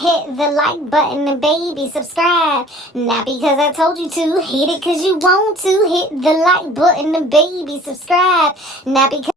hit the like button and baby subscribe. Not because I told you to, hit it because you want to. Hit the like button and baby subscribe. Not because...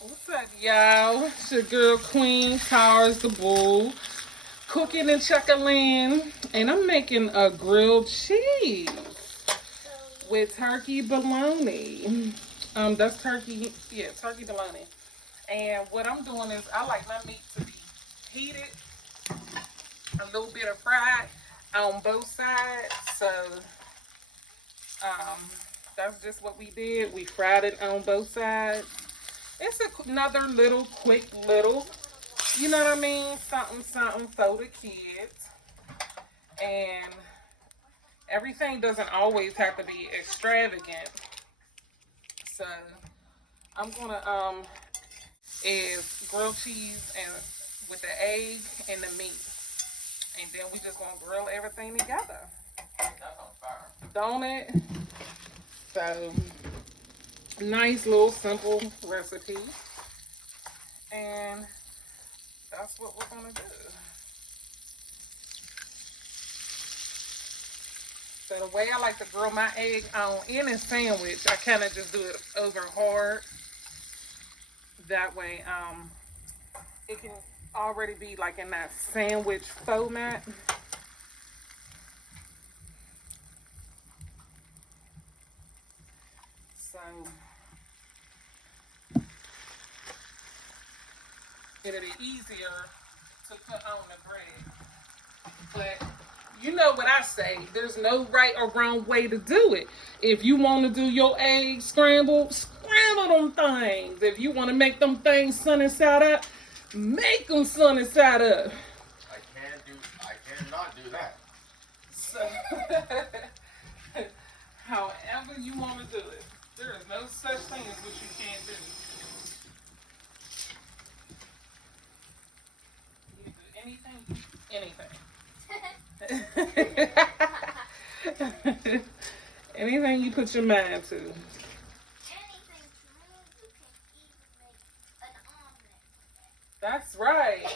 What's up, y'all? It's your girl Queen Towers the Bull, cooking and chuckling, and I'm making a grilled cheese with turkey bologna. That's turkey, yeah, turkey bologna. And what I'm doing is I like my meat to be heated, a little bit of fried on both sides. So that's just what we did. We fried it on both sides. It's another little quick little, you know what I mean, something for the kids. And everything doesn't always have to be extravagant. So I'm gonna is grilled cheese and with the egg and the meat, and then we just gonna grill everything together. Don't it? So nice little simple recipe, and that's what we're gonna do. So the way I like to grill my egg on any sandwich, I kind of just do it over hard. That way, it can already be like in that sandwich format. So it'll be easier to put on the bread. But you know what I say, there's no right or wrong way to do it. If you want to do your eggs scramble them things. If you want to make them things sunny side up, make them sunny side up. I cannot do that. So, however you want to do it. There is no such thing as what you can't do. You can do anything. Anything you put your mind to. That's right.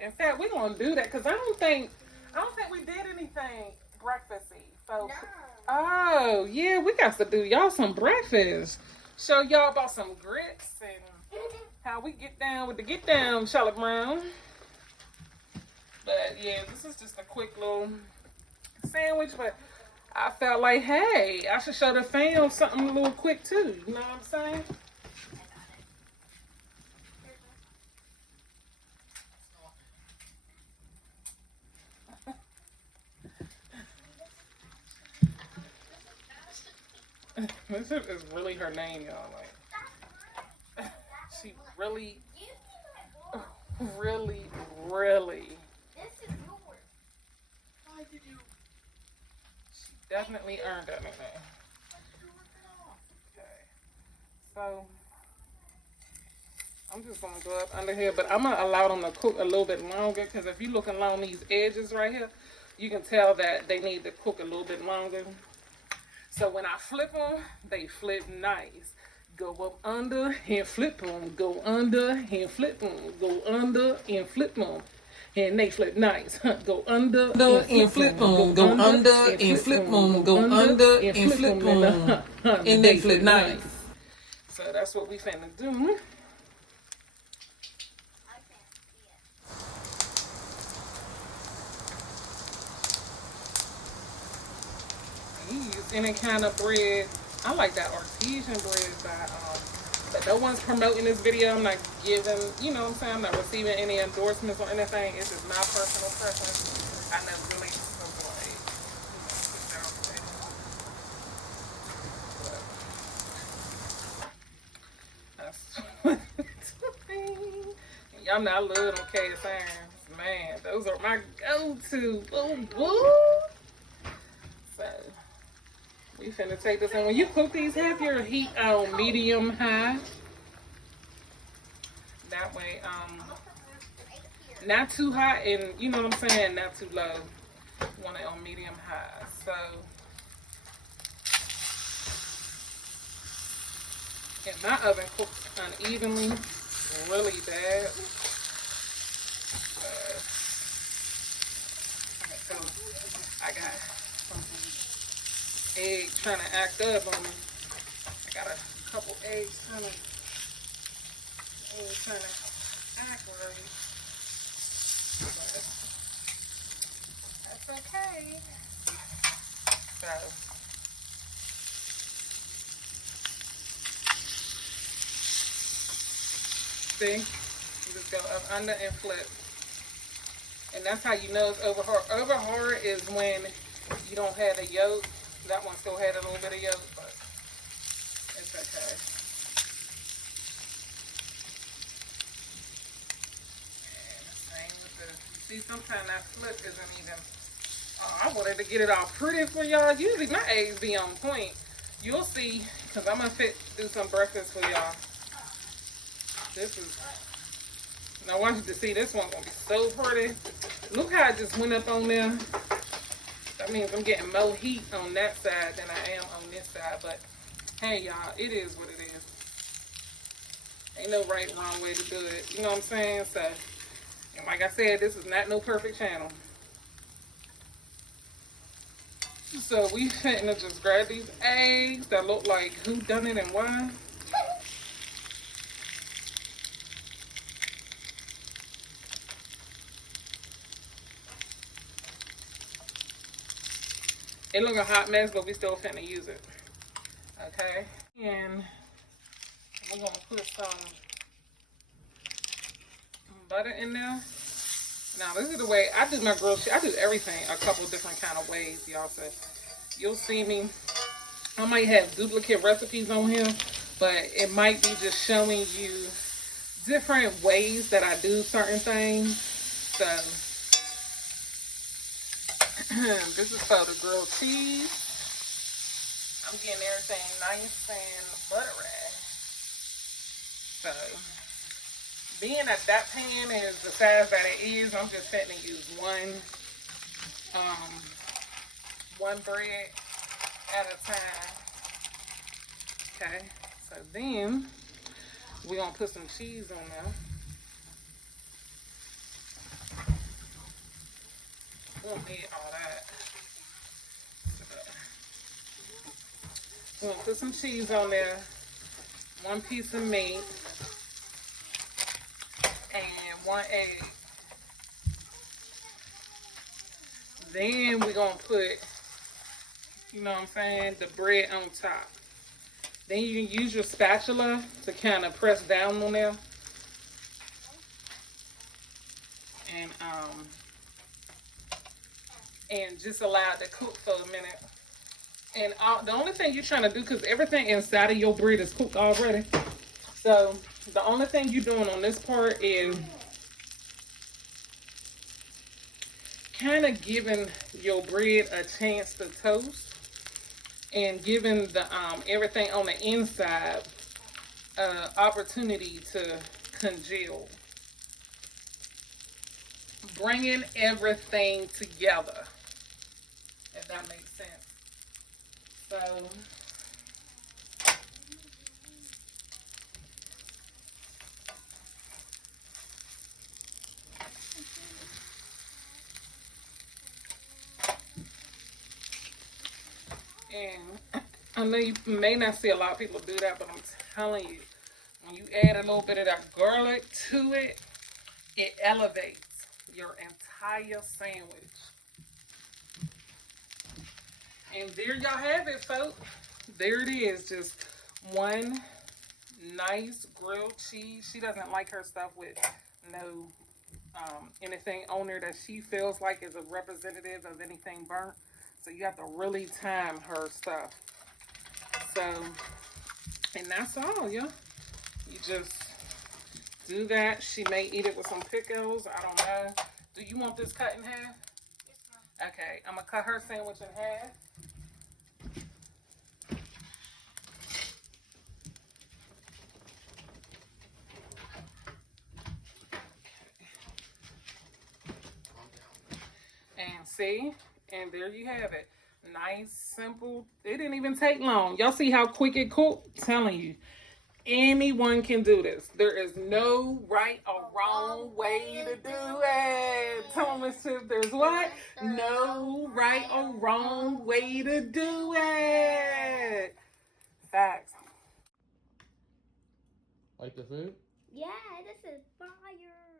In fact, we're gonna do that because I don't think we did anything breakfasty, folks. No. Oh yeah, we got to do y'all some breakfast. Show y'all about some grits and how we get down with the get down, Charlotte Brown. But yeah, this is just a quick little sandwich. But I felt like, hey, I should show the fam something a little quick too. You know what I'm saying? This is really her name, y'all. Like, she really. This is yours. Why did you? She definitely earned that nickname. Okay. So, I'm just going to go up under here, but I'm going to allow them to cook a little bit longer because if you look along these edges right here, you can tell that they need to cook a little bit longer. So when I flip them, they flip nice. Go up under and flip them. Go under and flip them. Go under and flip them. And they flip nice. Go under and flip them. Go under and flip them. Go under and flip them. And they flip nice. So that's what we finna do. Use any kind of bread. I like that artesian bread but no one's promoting this video. I'm not giving, you know what I'm saying, I'm not receiving any endorsements or anything. It's just my personal preference. I never really y'all know I love them cast irons. Man, those are my go-to. So we finna take this, and when you cook these, have your heat on medium high. That way, not too hot, and you know what I'm saying, not too low. You want it on medium high. So, and my oven cooks unevenly, really bad. I got some egg trying to act up on me. I got a couple eggs trying to act right. But that's okay. So see, you just go up under and flip. And that's how you know it's over hard. Over hard is when you don't have the yolk. That one still had a little bit of yolk, but it's okay. And same with the, you see, sometimes that flip isn't even, I wanted to get it all pretty for y'all. Usually my eggs be on point. You'll see, because I'm going to do some breakfast for y'all. This is, and I want you to see this one going to be so pretty. Look how it just went up on there. That means I'm getting more heat on that side than I am on this side. But hey, y'all, it is what it is. Ain't no right, wrong way to do it. You know what I'm saying? So, and like I said, this is not no perfect channel. So we finna just grab these eggs that look like who done it and why. It look a hot mess, but we still finna use it. Okay? And we're gonna put some butter in there. Now this is the way I do my grilled cheese. I do everything a couple different kind of ways, y'all. So you'll see me. I might have duplicate recipes on here, but it might be just showing you different ways that I do certain things. So this is for the grilled cheese. I'm getting everything nice and buttery. So being that that pan is the size that it is, I'm just fitting to use one bread at a time. Okay, so then we're gonna put some cheese on there. We don't need all that. We're gonna put some cheese on there, one piece of meat, and one egg. Then we're gonna put, you know what I'm saying, the bread on top. Then you can use your spatula to kind of press down on there. And just allow it to cook for a minute. And the only thing you're trying to do, because everything inside of your bread is cooked already. So the only thing you're doing on this part is kind of giving your bread a chance to toast and giving the everything on the inside opportunity to congeal. Bringing everything together, if that makes sense. So and I know you may not see a lot of people do that, but I'm telling you, when you add a little bit of that garlic to it, it elevates your entire sandwich. And there y'all have it, folks. There it is, just one nice grilled cheese. She doesn't like her stuff with no anything on there that she feels like is a representative of anything burnt. So you have to really time her stuff. So, and that's all, yeah. You just do that. She may eat it with some pickles. I don't know. Do you want this cut in half? Yes, ma'am. Okay, I'm gonna cut her sandwich in half. And see, and there you have it. Nice, simple. It didn't even take long. Y'all see how quick it cooked? I'm telling you. anyone can do this. There is no right or wrong way to do it. Tell me, Miss Tiff, there's what? No right or wrong way to do it. Facts. Like the food? Yeah, this is fire.